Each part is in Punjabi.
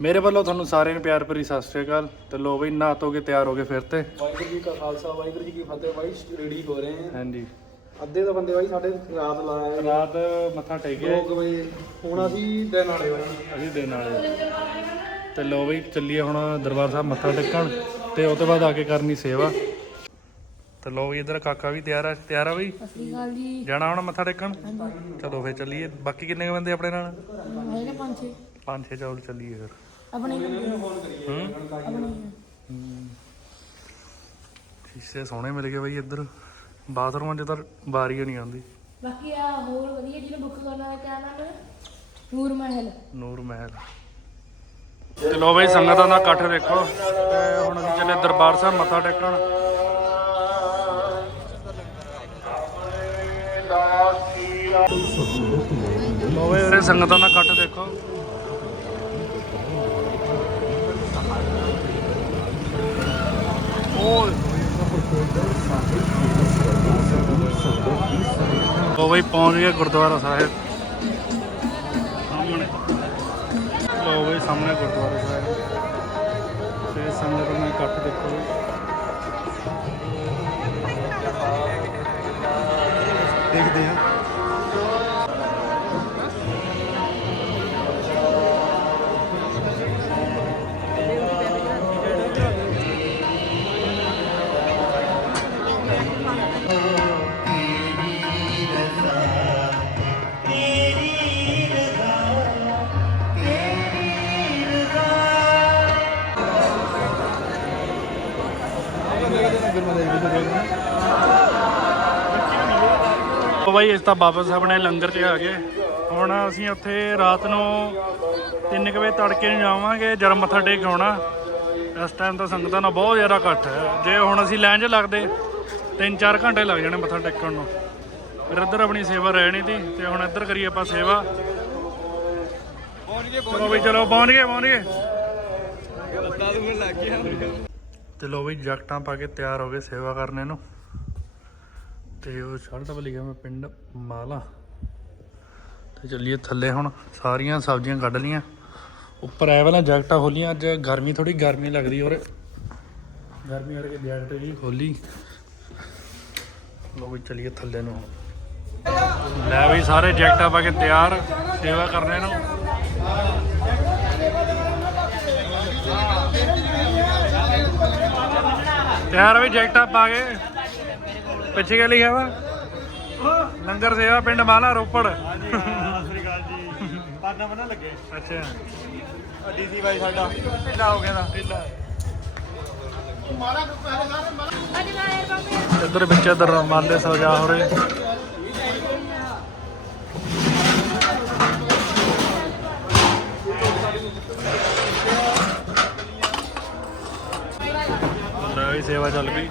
ਮੇਰੇ ਵੱਲੋਂ ਤੁਹਾਨੂੰ ਸਾਰਿਆਂ ਨੂੰ ਪਿਆਰ ਭਰੀ ਸਤਿ ਸ਼੍ਰੀ ਅਕਾਲ। ਤੇ ਲੋ ਬਈ ਨਹਾ ਧੋ ਕੇ ਤਿਆਰ ਹੋ ਗਏ ਫਿਰ ਤੇ। ਵਾਹਿਗੁਰੂ ਜੀ ਕਾ ਖਾਲਸਾ ਵਾਹਿਗੁਰੂ ਜੀ ਕੀ ਫਤਿਹ ਬਾਈ ਰੈਡੀ ਹੋ ਰਹੇ ਹਾਂ। ਹਾਂਜੀ। ਅੱਧੇ ਤਾਂ ਬੰਦੇ ਬਾਈ ਸਾਡੇ ਰਾਤ ਲਾਇਆ ਰਾਤ ਮੱਥਾ ਟੇਕਿਆ 2 ਵਜੇ ਹੁਣ ਅਸੀਂ ਦਿਨ ਵਾਲੇ ਬਾਈ। ਅਸੀਂ ਦੇਣ ਵਾਲੇ। ਤੇ ਲੋ ਬਈ ਚੱਲੀਏ ਹੁਣ ਦਰਬਾਰ ਸਾਹਿਬ ਮੱਥਾ ਟੇਕਣ। ਤੇ ਉਹ ਤੋਂ ਬਾਅਦ ਆ ਕੇ ਕਰਨੀ ਸੇਵਾ। ਤੇ ਲੋ ਬਈ ਇਧਰ ਕਾਕਾ ਵੀ ਤਿਆਰ ਆ। ਤਿਆਰ ਆ ਬਈ? ਜੀ। ਜਾਣਾ ਹੁਣ ਮੱਥਾ ਟੇਕਣ? ਚਲੋ ਫੇਰ ਚੱਲੀਏ। ਬਾਕੀ ਕਿੰਨੇ ਕੁ ਬੰਦੇ ਆਪਣੇ ਨਾਲ? ਹੈਗੇ ਪੰਜ ਛੇ। ਪੰਜ ਛੇ ਚੌਲ ਚੱਲੀਏ ਫਿਰ। ਆਪਣੇ ਸ਼ੀਸ਼ੇ ਸੋਹਣੇ ਮਿਲ ਗਏ ਬਈ ਇੱਧਰ। ਬਾਥਰੂਮਾਂ 'ਚ ਤਾਂ ਵਾਰੀ ਓ ਨਹੀਂ ਆਉਂਦੀ। ਬਾਕੀ ਆ ਹੋਰ ਵਧੀਆ ਜਿਹਨੇ ਬੁੱਕ ਕਰਨਾ ਹੈ ਕਿਆ ਨਾਮ ਹੈ ਨੂਰ ਮਹਿਲ। ਨੂਰ ਮਹਿਲ। ਚਲੋ ਬਈ ਸੰਗਤਾਂ ਦਾ ਇਕੱਠ ਦੇਖੋ ਤੇ ਹੁਣ ਅਸੀਂ ਚੱਲੇ ਦਰਬਾਰ ਸਾਹਿਬ ਮੱਥਾ ਟੇਕਣ। ਲੋ ਬਈ ਸੰਗਤਾਂ ਦਾ ਇਕੱਠ ਦੇਖੋ ਲੋ ਬਈ ਪਹੁੰਚ ਗਏ ਗੁਰਦੁਆਰਾ ਸਾਹਿਬ। ਸਾਹਮਣੇ। ਲੋ ਬਈ ਸਾਹਮਣੇ ਗੁਰਦੁਆਰਾ ਸਾਹਿਬ। ਤੇ ਸੰਗਤ ਦਾ ਇਕੱਠ ਦੇਖੋ। ਦੇਖਦੇ ਆ। ਉਹ ਬਾਈ, ਇਸ ਤਾਂ ਬਾਬਾ ਸਾਹਿਬ ਨੇ ਲੰਗਰ 'ਚ ਆ ਗਏ ਹੁਣ ਅਸੀਂ ਉੱਥੇ ਰਾਤ ਨੂੰ 3 ਵਜੇ ਤੜਕੇ ਨੂੰ ਜਾਵਾਂਗੇ ਜਦ ਮੱਥਾ ਟੇਕ ਕੇ ਆਉਣਾ। ਇਸ ਟਾਈਮ ਤਾਂ ਸੰਗਤਾਂ ਦਾ ਬਹੁਤ ਜ਼ਿਆਦਾ ਇਕੱਠ ਹੈ। ਜੇ ਹੁਣ ਅਸੀਂ ਲਾਈਨ 'ਚ ਲੱਗਦੇ 3-4 ਘੰਟੇ ਲੱਗ ਜਾਣੇ ਮੱਥਾ ਟੇਕਣ ਨੂੰ। ਫਿਰ ਇੱਧਰ ਆਪਣੀ ਸੇਵਾ ਰਹਿਣੀ ਸੀ ਤੇ ਹੁਣ ਇੱਧਰ ਕਰੀਏ ਆਪਾਂ ਸੇਵਾ। ਚਲੋ ਬਈ, ਚਲੋ ਪਹੁੰਚ ਗਏ ਪਹੁੰਚ ਗਏ। ਤੇ ਲੋ ਵੀ ਜੈਕਟਾਂ ਪਾ ਕੇ ਤਿਆਰ ਹੋ ਗਏ ਸੇਵਾ ਕਰਨੇ ਨੂੰ ਤੇ ਉਹ ਸ਼ਰਟ ਵਾਲੀ ਗਿਆ ਮੈਂ ਪਿੰਡ ਮਾਲਾ। ਤੇ ਚੱਲੀਏ ਥੱਲੇ ਹੁਣ, ਸਾਰੀਆਂ ਸਬਜ਼ੀਆਂ ਕੱਢ ਲੀਆਂ ਉੱਪਰ ਐ ਵਾਲਾ ਜੈਕਟਾਂ ਖੋਲੀਆਂ, ਅੱਜ ਗਰਮੀ ਥੋੜੀ ਗਰਮੀ ਲੱਗਦੀ ਔਰ ਗਰਮੀ ਕਰਕੇ ਜੈਕਟ ਵੀ ਖੋਲੀ। ਲੋ ਵੀ ਚੱਲੀਏ ਥੱਲੇ ਨੂੰ। ਲੈ ਵੀ ਸਾਰੇ ਜੈਕਟਾਂ ਪਾ ਕੇ ਤਿਆਰ, ਸੇਵਾ ਕਰਨੇ ਨੂੰ ਤਿਆਰ ਵੀ ਜੈਕਟਾਂ ਪਾ ਕੇ। ਪਿੱਛੇ ਕੀ ਲਿਖਿਆ ਵਾ? ਲੰਗਰ ਸੇਵਾ ਪਿੰਡ ਮਾਲਾ ਰੋਪੜ। ਸ੍ਰੀਕਾਲ ਜੀ। ਪਾਣਾ ਬਣਾ ਲੱਗੇ। ਅੱਛਾ। ਡੀਸੀ ਬਾਈ ਸਾਡਾ। ਢਿੱਲਾ ਹੋ ਗਿਆ ਦਾ ਢਿੱਲਾ। ਇੱਧਰ ਵਿੱਚ ਇੱਧਰ ਮਾਲੇ ਸਜਾ ਹੋ ਰਹੇ। ਸੇਵਾ ਚੱਲ ਪਈ।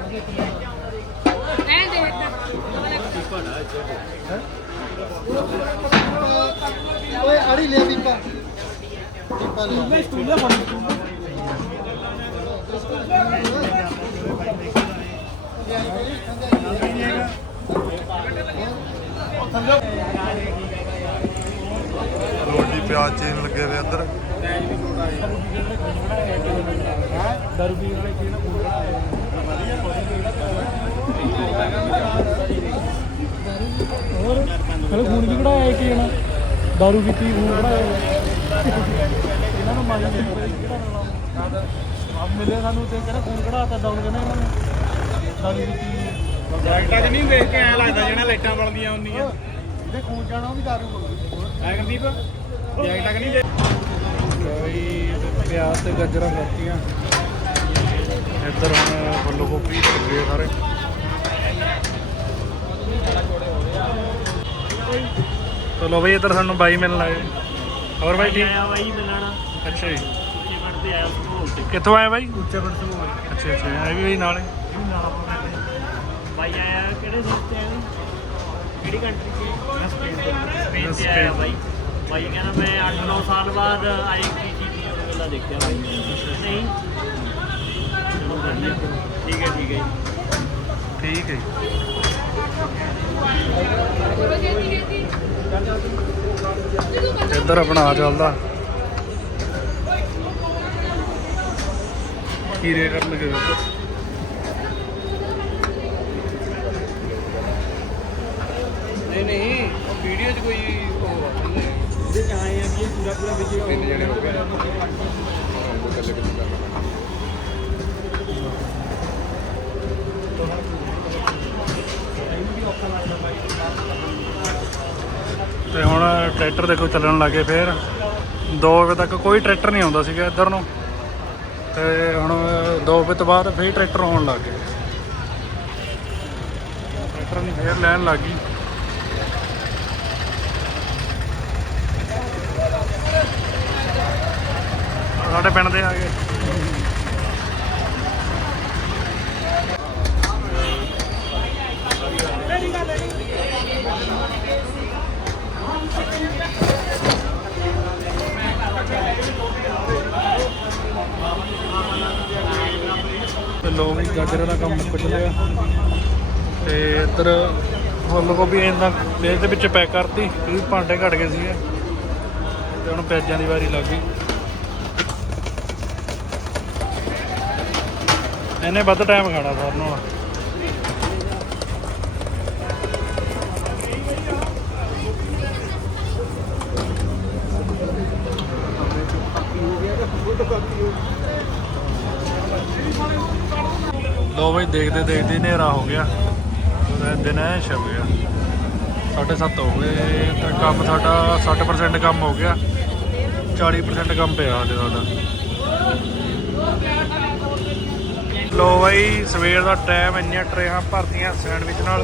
ਓਏ ਆੜੀ ਲੈ ਦੀਪਾ। ਦੀਪਾ ਲੈ। ਸਟੂਲ ਰੋਟੀ ਪਿਆਜ਼ ਚੇਨ ਲੱਗੇ ਵੇ ਅੰਦਰ ਦਾਰੂ ਪੀ ਵਾਲੇ ਕੀ ਨਾ ਹੋਰ? ਹਲੇ ਖੂਨ ਵੀ ਕਢਾਇਆ ਕਿ ਜਣਾ। ਦਾਰੂ ਪੀਤੀ ਖੂਨ ਕਢਾਇਆ। ਇਹਨਾਂ ਨੂੰ ਮਾਰੀ ਨਹੀਂ ਕਿਹੜਾ ਆਪ ਮਿਲੇ ਸਾਨੂੰ ਤੇ ਕਹਿੰਦਾ ਖੂਨ ਕਢਾਤਾ ਡਾਊਨ ਕਹਿੰਦੇ ਇਹਨਾਂ ਨੇ। ਦਾਰੂ ਪੀਤੀ। ਜੈਕਟਾਂ 'ਚ ਨਹੀਂ ਦੇਖ ਕੇ ਐ ਲੱਗਦਾ ਜਿਹੜਾ ਲਾਈਟਾਂ ਬਲਦੀਆਂ ਹੁੰਦੀਆਂ। ਇਹਦੇ ਖੂਨ ਜਾਣਾ ਉਹ ਵੀ ਦਾਰੂ ਐ ਗੰਦੀਪ ਜੈਕਟਾਂ ਕਿ ਨਹੀਂ ਦੇ ਕੋਈ ਪਿਆਜ਼ ਤੇ ਗਾਜਰਾਂ ਵਰਤੀਆਂ। ਇੱਧਰ ਹੁਣ ਫੁੱਲ ਗੋਭੀ ਲੱਗੇ ਸਾਰੇ। ਚਲੋ ਬਈ ਇੱਧਰ ਸਾਨੂੰ ਬਾਈ ਮਿਲਣ ਆਏ। ਹੋਰ ਬਾਈ ਠੀਕ? ਆਇਆ ਬਾਈ ਮਿਲਣਾ। ਅੱਛਾ ਜੀ। ਉੱਚੇ ਪਿੰਡ ਤੇ ਆਇਆ ਸਕੂਲ ਤੇ। ਕਿੱਥੋਂ ਆਏ ਬਾਈ? ਉੱਚੇ ਪਿੰਡ ਤੋਂ ਅੱਛਾ ਅੱਛਾ ਇਹ ਵੀ ਬਾਈ ਨਾਲੇ ਬਾਈ ਆਇਆ ਕਿਹੜੇ ਦੇਸ਼ ਤੇ ਆਇਆ ਕਿਹੜੀ ਕੰਟਰੀ ਚ? ਸਪੇਨ ਤੋਂ। ਆਇਆ। ਬਾਈ। ਬਾਈ ਕਹਿੰਦਾ ਮੈਂ 8-9 ਸਾਲ ਬਾਅਦ ਆਈ ਕੀ ਨੂੰ ਮੇਲਾ ਦੇਖਿਆ ਬਾਈ। ਨਹੀਂ ਵਧੀਆ। ਠੀਕ ਹੈ ਠੀਕ ਹੈ ਜੀ। ਠੀਕ ਹੈ ਇੱਧਰ ਆਪਣਾ ਚੱਲਦਾ। ਖੀਰੇ ਕਰਨ ਲੱਗੇ ਹੋਏ ਉੱਧਰ। ਨਹੀਂ ਨਹੀਂ ਉਹ ਵੀਡੀਓ 'ਚ ਕੋਈ ਉਹ ਇਹਦੇ 'ਚ ਆਏ ਆ ਇਹ ਪੂਰਾ ਪੂਰਾ ਵੀਡੀਓ ਤਿੰਨ ਜਣੇ ਹੋ ਗਏ। ਉਹ ਕੱਲੇ ਕਿੱਥੇ ਕਰਨਾ ਤੇ ਹੁਣ ਟਰੈਕਟਰ ਦੇਖੋ ਚੱਲਣ ਲੱਗੇ ਫੇਰ। 2 ਵਜੇ ਤੱਕ ਕੋਈ ਟਰੈਕਟਰ ਨਹੀਂ ਆਉਂਦਾ ਸੀਗਾ ਇੱਧਰ ਨੂੰ। ਤੇ ਹੁਣ 2 ਵਜੇ ਤੋਂ ਬਾਅਦ ਫੇਰ ਟਰੈਕਟਰ ਆਉਣ ਲੱਗ ਗਏ। ਟਰੈਕਟਰ ਨਹੀਂ ਫੇਰ ਲੈਣ ਲੱਗ ਗਈ। ਸਾਡੇ ਪਿੰਡ ਦੇ ਆ ਗਏ। ਤੇ ਲੋ ਵੀ ਗਾਜਰਾਂ ਦਾ ਕੰਮ ਮੁੱਕ ਚੱਲਿਆ ਤੇ ਇੱਧਰ ਫੁੱਲ ਗੋਭੀ ਇਹਨਾਂ ਮੇਜ਼ ਦੇ ਵਿੱਚ ਪੈਕ ਕਰਤੀ, ਇਹ ਭਾਂਡੇ ਘਟ ਗਏ ਸੀਗੇ। ਤੇ ਹੁਣ ਪਿਆਜ਼ਾਂ ਦੀ ਵਾਰੀ ਲੱਗ ਗਈ। ਇਹਨੇ ਵੱਧ ਟਾਈਮ ਖਾਣਾ ਸਾਰ ਨੂੰ ਲੋ ਬਈ, ਦੇਖਦੇ ਦੇਖਦੇ ਹਨੇਰਾ ਹੋ ਗਿਆ। ਦਿਨ ਐ ਛਪ ਗਿਆ। 7:30 ਹੋ ਗਏ। ਤੇ ਕੰਮ ਸਾਡਾ 60% ਕੰਮ ਹੋ ਗਿਆ। 40% ਕੰਮ ਪਿਆ ਹਾਲੇ ਸਾਡਾ। ਲੋ ਬਈ, ਸਵੇਰ ਦਾ ਟਾਈਮ ਇੰਨੀਆਂ ਟਰੇਹਾਂ ਭਰਤੀਆਂ ਸੈਂਡਵਿਚ ਨਾਲ।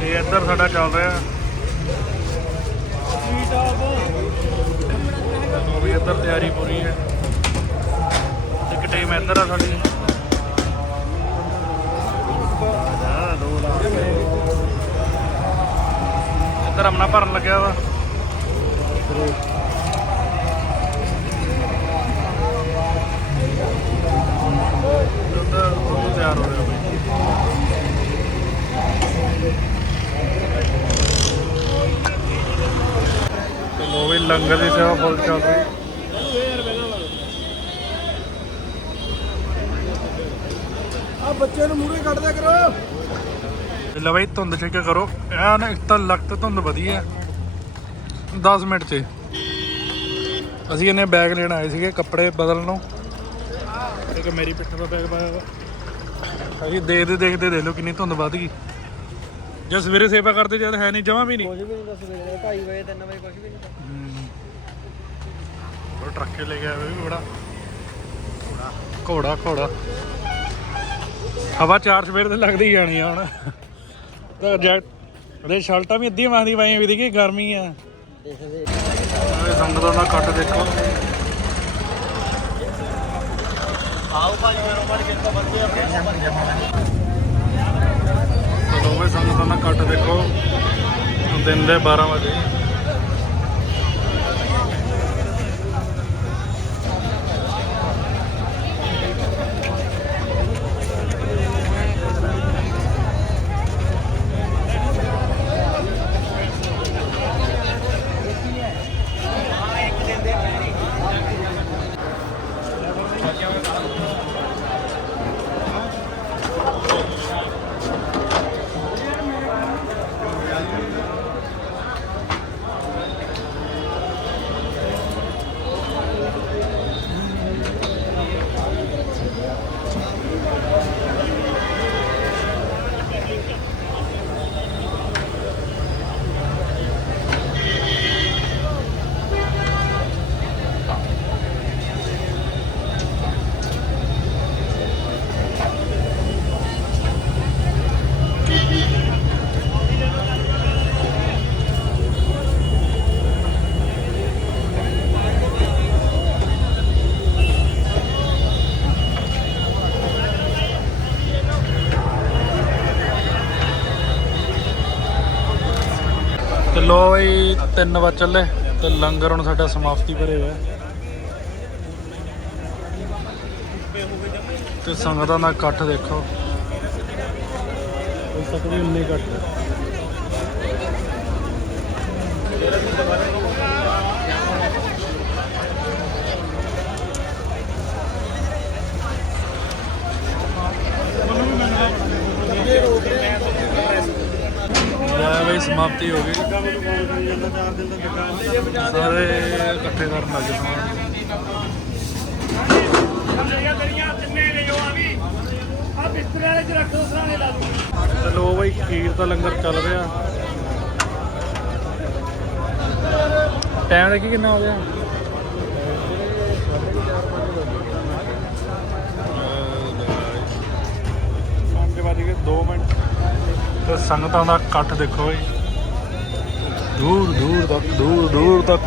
ਤੇ ਇੱਧਰ ਸਾਡਾ ਚੱਲ ਰਿਹਾ। ਲੋ ਵੀ ਇੱਧਰ ਤਿਆਰੀ ਪੂਰੀ ਹੈ। ਇੱਕ ਟੀਮ ਇੱਧਰ ਆ ਸਾਡੀ। ਇੱਧਰ ਅਮਨਾ ਭਰਨ ਲੱਗਿਆ ਵਾ। ਉੱਧਰ ਉਹ ਤਿਆਰ ਹੋ ਰਿਹਾ ਬਈ ਲੋ ਵੀ ਲੰਗਰ ਦੀ ਸੇਵਾ ਫੁੱਲ ਚੱਲ ਰਹੀ। ਬੱਚੇ ਨੂੰ ਮੂਰੇ ਕੱਢ ਦਿਆ ਕਰੋ। ਲੈ ਬਈ ਧੁੰਦ ਚੈੱਕ ਕਰੋ। ਐਨ ਇੱਕ ਤਾਂ ਲਖਤ ਧੁੰਦ ਵਧੀਆ 10 ਮਿੰਟ 'ਚ। ਅਸੀਂ ਇਹਨੇ ਬੈਗ ਲੈਣ ਆਏ ਸੀਗੇ ਕੱਪੜੇ ਬਦਲਣ ਨੂੰ। ਇੱਕ ਮੇਰੀ ਪਿੱਠ 'ਤੇ ਬੈਗ ਪਾਇਆ ਵਾ। ਅਸੀਂ ਦੇਖਦੇ ਦੇਖਦੇ ਦੇਖ ਲਓ ਕਿੰਨੀ ਧੁੰਦ ਵੱਧ ਗਈ। ਜੇ ਸਵੇਰੇ ਸੇਵਾ ਕਰਦੇ ਜਦ ਹੈ ਨਹੀਂ ਜਮਾ ਵੀ ਨਹੀਂ ਕੁਝ ਵੀ ਨਹੀਂ ਵੇਲੇ 2:30 ਵਜੇ 3 ਵਜੇ ਕੁਝ ਵੀ ਨਹੀਂ ਉਹ ਟਰੱਕੇ ਲੈ ਗਿਆ ਵੀ ਬੜਾ ਘੋੜਾ ਘੋੜਾ। ਹਵਾ ਚਾਰ ਸਵੇਰ ਤੇ ਲੱਗਦੀ ਜਾਣੀ ਆ ਹੁਣ। ਤਾਂ ਜੈਟ ਉਹਦੇ ਸ਼ਰਟਾਂ ਵੀ ਅੱਧੀਆਂ ਮਾਂਦੀ ਪਾਈਆਂ ਵੀ ਦੇਖੀ ਗਰਮੀ ਆ। ਦੇਖਦੇ ਇਹ ਸੰਗਤਾਂ ਦਾ ਕੱਟ ਦੇਖੋ। ਆਓ ਭਾਈ ਦੋਵੇਂ ਸੰਗਤਾਂ ਦਾ ਕੱਟ ਦੇਖੋ। ਦਿਨ ਦੇ 12 ਵਜੇ। ਤੇ ਲੋ ਬਈ 3 ਵਜ ਚੱਲੇ ਤੇ ਲੰਗਰ ਹੁਣ ਸਾਡਾ ਸਮਾਪਤੀ ਭਰੇ ਹੋਇਆ ਤੇ ਸੰਗਤਾਂ ਦਾ ਇਕੱਠ ਦੇਖੋ। ਕੋਈ ਤੱਕ ਵੀ ਉਨੇ ਇਕੱਠ ਮਨੂੰ ਵੀ ਮੰਨਣਾ ਪੜਦਾ ਸਮਾਪਤੀ ਹੋ ਗਈ। ਸਾਰੇ ਇਕੱਠੇ ਕਰਨ ਲੱਗ ਗਏ ਸਮਾਨ। ਚਲੋ ਬਈ, ਖੀਰ ਦਾ ਲੰਗਰ ਚੱਲ ਰਿਹਾ। ਟਾਈਮ ਦੇਖੀ ਕਿੰਨਾ ਹੋ ਗਿਆ? ਤੇ ਸੰਗਤਾਂ ਦਾ ਇਕੱਠ ਦੇਖੋ ਜੀ। ਦੂਰ ਦੂਰ ਤੱਕ, ਦੂਰ ਦੂਰ ਤੱਕ।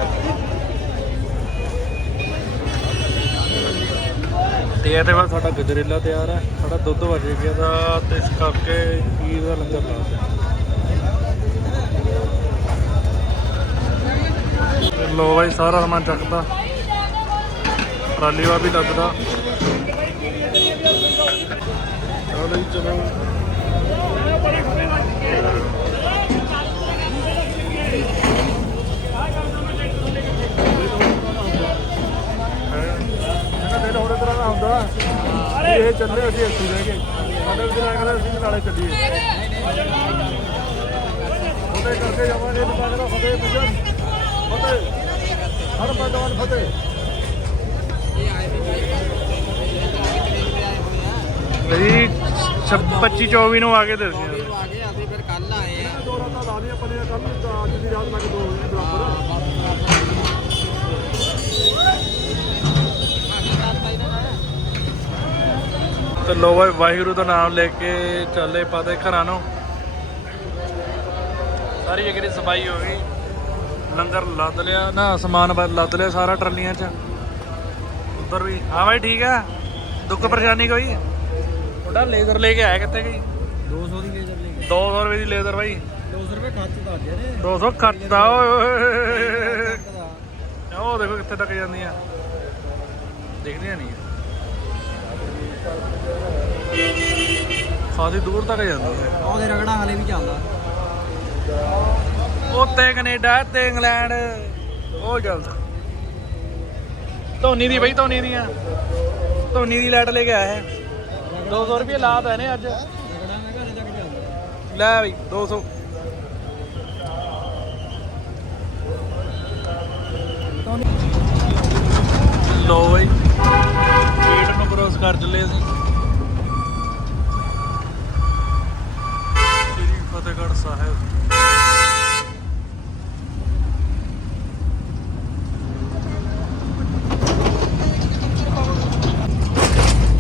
ਤੇ ਇਹਦੇ ਬਾਅਦ ਸਾਡਾ ਗਜਰੇਲਾ ਤਿਆਰ ਹੈ ਸਾਡਾ ਦੁੱਧ ਵੱਜ ਗਿਆ ਦਾ, ਤੇ ਇਸ ਕਰਕੇ ਖੀਰ ਦਾ ਲੰਗਰ ਲਾ ਤੇ ਲੋ ਬਾਈ, ਸਾਰਾ ਸਮਾਨ ਚੱਕਦਾ ਟਰਾਲੀ ਵਾ ਵੀ ਲੱਗਦਾ। ਚਲੋ ਜੀ, ਚਲੋ। ਇਹ ਚੱਲੇ ਅਸੀਂ ਇੱਥੇ ਰਹਿ ਗਏ ਸਾਡੇ ਵੀ ਨਾ ਕਹਿੰਦੇ ਅਸੀਂ ਨਾਲੇ ਚੱਲੀਏ ਉਹਦੇ ਕਰਕੇ ਜਾਵਾਂਗੇ ਤਾਂ ਕਹਿੰਦਾ ਫਤਿਹ ਮਿਸ਼ਨ ਫਤਿਹ ਹਰ ਮੈਦਾਨ ਫਤਿਹ ਮੇਰੀ 25 24 ਨੂੰ ਆ ਕੇ ਦੇ ਸੀ ਆ ਗਏ ਅਸੀਂ ਫਿਰ ਕੱਲ ਆਏ ਆ ਦੋ ਰਾਤਾਂ ਲਾ ਦੀਆਂ ਪਨੀਆਂ ਕੱਲ ਅੱਜ ਦੀ ਰਾਤ ਲੱਗ ਦੋ ਹੋਈ ਬਰਾਬਰ। ਤੇ ਲੋ ਬਾਈ ਵਾਹਿਗੁਰੂ ਦਾ ਨਾਮ ਲੈ ਕੇ ਚੱਲੇ ਪਾਦੇ ਘਰਾਂ ਨੂੰ। ਸਾਰੀ ਜਗ੍ਹਾ ਦੀ ਸਫ਼ਾਈ ਹੋ ਗਈ ਲੰਗਰ ਲੱਦ ਲਿਆ ਨਾ ਸਮਾਨ ਲੱਦ ਲਿਆ ਸਾਰਾ ਟਰਾਲੀਆਂ 'ਚ। ਉੱਧਰ ਵੀ ਹਾਂ ਬਾਈ ਠੀਕ ਆ? ਦੁੱਖ ਪਰੇਸ਼ਾਨੀ ਕੋਈ? ਤੁਹਾਡਾ ਲੇਜ਼ਰ ਲੈ ਕੇ ਆਇਆ ਕਿੱਥੇ ਗਈ? 200 ਦੀ ਲੇਜ਼ਰ ਲੈ 200 ਰੁਪਏ ਦੀ ਲੇਜ਼ਰ ਬਾਈ। 200 ਰੁਪਏ ਖਰਚ ਕਰ ਦੇ ਨੇ 200 ਖਰਚਦਾ ਓਏ ਉਹ ਦੇਖੋ ਕਿੱਥੇ ਤੱਕ ਜਾਂਦੀਆਂ ਦਿਖਦੀਆਂ ਨਹੀਂ। ਖਾਸੀ ਦੂਰ ਤੱਕ ਜਾਂਦੀ ਹੈ ਉਹਦੇ ਰਗੜਾ ਹਲੇ ਵੀ ਚੱਲਦਾ ਉੱਤੇ ਕੈਨੇਡਾ ਤੇ ਇੰਗਲੈਂਡ ਉਹ ਚੱਲਦਾ ਧੋਨੀ ਦੀ ਬਈ ਧੋਨੀ ਦੀਆਂ। ਧੋਨੀ ਦੀ ਲਾਈਟ ਲੈ ਕੇ ਆਇਆ ਹੈ 200 ਰੁਪਏ ਲਾ ਤਾਂ ਇਹਨੇ ਅੱਜ। ਲੈ ਬਈ 200 ਲੋ ਬਈ। ਗੇਟ ਨੂੰ ਕ੍ਰੋਸ ਕਰ ਚੱਲੇ ਅਸੀਂ। ਸ੍ਰੀ ਫਤਿਹਗੜ੍ਹ ਸਾਹਿਬ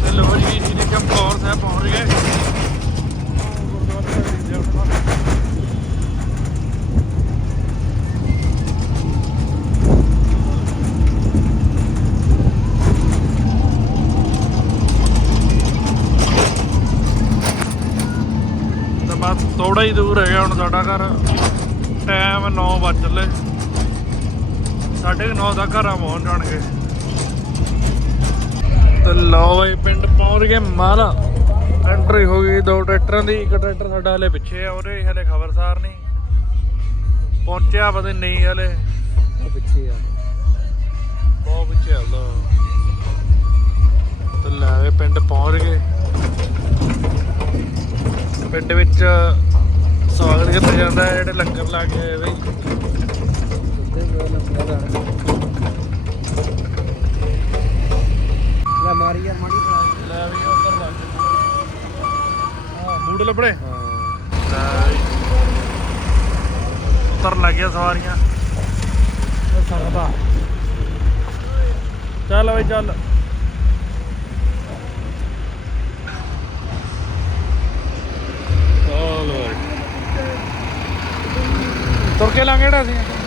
ਤੇ ਲੋ ਜੀ ਜੀ ਚਮਕੌਰ ਸਾਹਿਬ ਪਹੁੰਚ ਗਏ ਗੁਰਦੁਆਰਾ ਸਾਹਿਬ ਜੀ ਦੇ ਤਾਂ ਬਸ ਥੋੜਾ ਹੀ ਦੂਰ ਹੈਗਾ ਹੁਣ ਸਾਡਾ ਘਰ। ਟਾਈਮ 9 ਵੱਜ ਚੱਲੇ ਸਾਢੇ 9 ਦਾ ਘਰਾਂ ਪਹੁੰਚ ਜਾਣਗੇ। ਤੇ ਲਓ ਬਈ ਪਿੰਡ ਪਹੁੰਚ ਗਏ ਮਾਲਾ। ਐਂਟਰੀ ਹੋ ਗਈ ਦੋ ਟਰੈਕਟਰਾਂ ਦੀ ਇੱਕ ਟਰੈਕਟਰ ਸਾਡਾ ਹਲੇ ਪਿੱਛੇ ਆ ਉਹਦੇ ਹਲੇ ਖਬਰਸਾਰ ਨਹੀਂ। ਪਹੁੰਚਿਆ ਪਤਾ ਨਹੀਂ ਹਲੇ। ਪਿੱਛੇ ਆ। ਬਹੁਤ ਪਿੱਛੇ ਹਲਦਾ ਪਿੰਡ ਵਿੱਚ ਸਵਾਗਤ ਕੀਤਾ ਜਾਂਦਾ ਹੈ ਜਿਹੜੇ ਲੰਗਰ ਲਾ ਕੇ ਆਏ ਬਈ ਉੱਤੇ ਜੋ ਲੱਗਾ ਦਾ ਲੈ ਮਾਰੀ ਯਾਰ ਮਾੜੀ ਪਾ ਲੈ ਵੀ ਉੱਧਰ ਲੱਗ ਹਾਂ ਮੂਡ ਲੱਭੜੇ। ਉਤਰਨ ਲੱਗ ਗਿਆ ਸਵਾਰੀਆਂ। ਚੱਲ ਬਈ ਚੱਲ ਚੱਲ ਬਈ ਤੁਰ ਕੇ ਲਾਂਗੇ ਜਿਹੜਾ ਅਸੀਂ